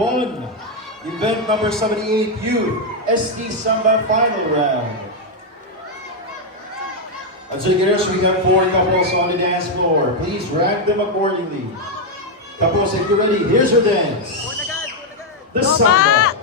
won event number 78 U SD Samba final round. And so together, we have 4 couples on the dance floor. Please rank them accordingly. Couples, if you're ready, here's your dance. The Samba.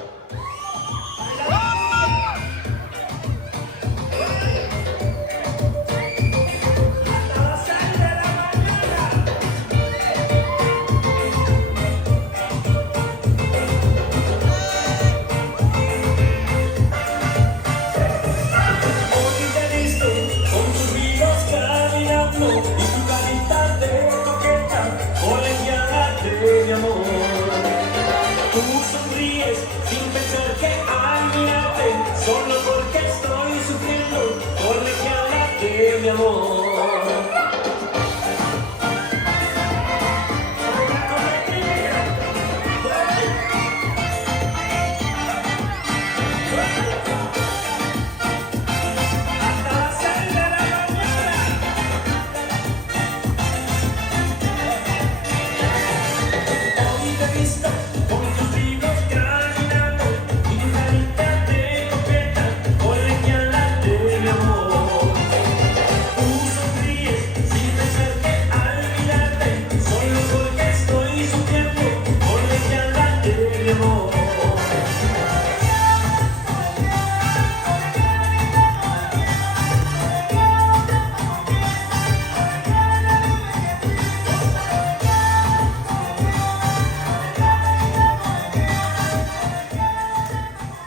Tú sonríes sin pensar que al mirarte, solo porque estoy sufriendo, colegiálate, mi amor.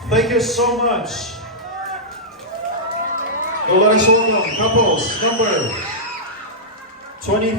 Thank you so much. Well, let us welcome couples number 23.